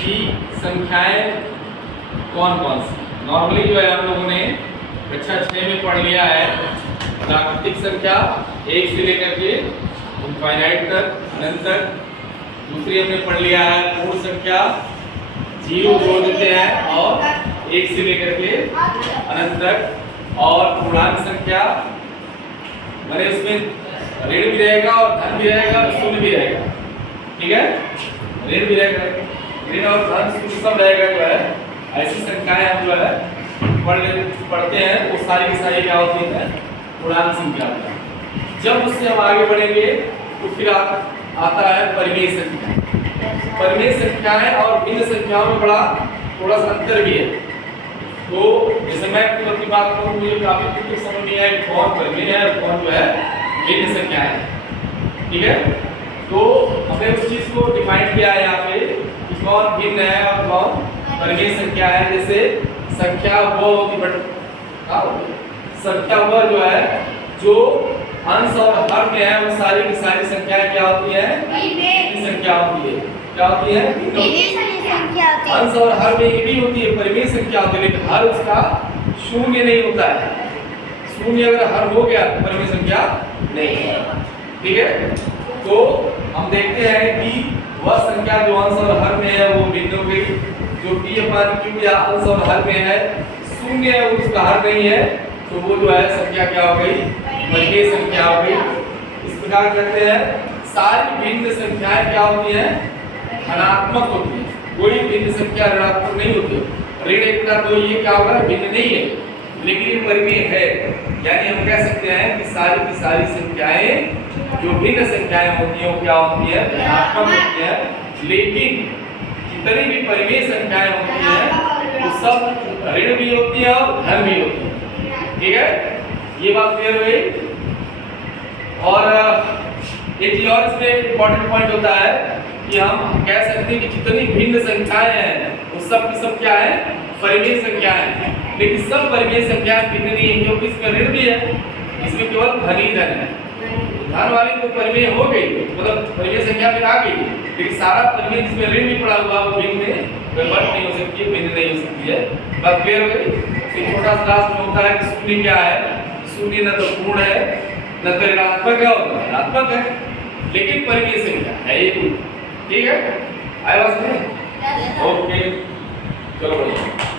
कि संख्याएं कौन कौन सी। नॉर्मली जो है हम लोगों ने कक्षा 6 में पढ़ लिया है प्राकृतिक संख्या 1 से लेकर के इनफाइनाइट तक, अनंत तक। दूसरी हमने पढ़ लिया है पूर्ण संख्या, 0 जोड़ देते हैं और 1 से लेकर के अनंत तक। और पूर्णांक संख्या मैंने उसमें ऋण भी रहेगा और धन भी रहेगा और शून्य भी रहेगा, ठीक है। ऋण भी रहेगा, ऋण और धन शून्य सब रहेगा जो है। ऐसी संख्याएं हम जो है पढ़ते हैं वो सारी की सारी क्या होती है, पूर्णांक संख्या। जब उससे हम आगे बढ़ेंगे तो फिर आता है परिमेय संख्या। परिमेय संख्याएं और भिन्न संख्याओं में बड़ा थोड़ा सा अंतर भी है। तो जैसे मैं अपनी बात करूं, मुझे काफी कुछ समझ नहीं आया कि कौन परिमेय है और कौन जो है भिन्न संख्याएं है, ठीक है। तो हमने उस चीज को डिफाइन किया है यहाँ पे कि कौन भिन्न है और कौन परिमेय संख्या है। जैसे संख्या वो होती संख्या वह जो है जो अंश और हर में है, वो सारी की सारी संख्याएं क्या होती है, भिन्न संख्या होती है। क्या होती है, अंश और हर में ये भी होती है, परिमेय संख्या होती है, लेकिन हर उसका शून्य नहीं होता है। शून्य अगर हर हो गया तो परिमेय संख्या नहीं है, ठीक है। तो हम देखते हैं कि वह संख्या जो अंश और हर में है वो भिन्न हो गई। जो p/q या अंश और हर में है, शून्य है, उसका हर नहीं है, तो वो जो है संख्या क्या हो गई, परिमेय संख्या हो गई। इस प्रकार कहते हैं सारी भिन्न संख्याएं क्या होती हैं, धनात्मक होती है। कोई भिन्न संख्या ऋणात्मक नहीं होती। ऋण 1 का 2 ये क्या होगा, भिन्न नहीं है, लेकिन ये परिमेय है। यानी हम कह सकते हैं कि सारी की सारी संख्याएं जो भिन्न संख्याएं होती हैं वो क्या होती है, धनात्मक होती है। लेकिन जितनी भी परिमेय संख्याएं होती हैं वो सब ऋण भी होती है और धन भी होती है, ठीक है। ये बात क्लियर हो गई। और एक चीज और इसमें इम्पोर्टेंट पॉइंट होता है कि हम कह सकते हैं कि जितनी भिन्न संख्याएं हैं वो सब की सब क्या है, परिमेय संख्याएं हैं। लेकिन सब परिमेय संख्याएं भिन्न नहीं है, क्योंकि इसमें ऋण भी है, इसमें केवल धन ही धन है। धन वाली तो परिमेय हो गई, मतलब परिमेय संख्या में आ गई, लेकिन सारा परिमेय जिसमें ऋण भी पड़ा हुआ वो भिन्न कन्वर्ट नहीं हो सकती है, भिन्न नहीं हो सकती है। बात क्लियर हो गई। फिर छोटा सा लास्ट में होता है कि शून्य क्या है, शून्य न तो पूर्ण है न तो ऋणात्मक है और धनात्मक है, लेकिन परिमेय संख्या है ये, ठीक है। आया बात में? ओके, चलो बढ़िया।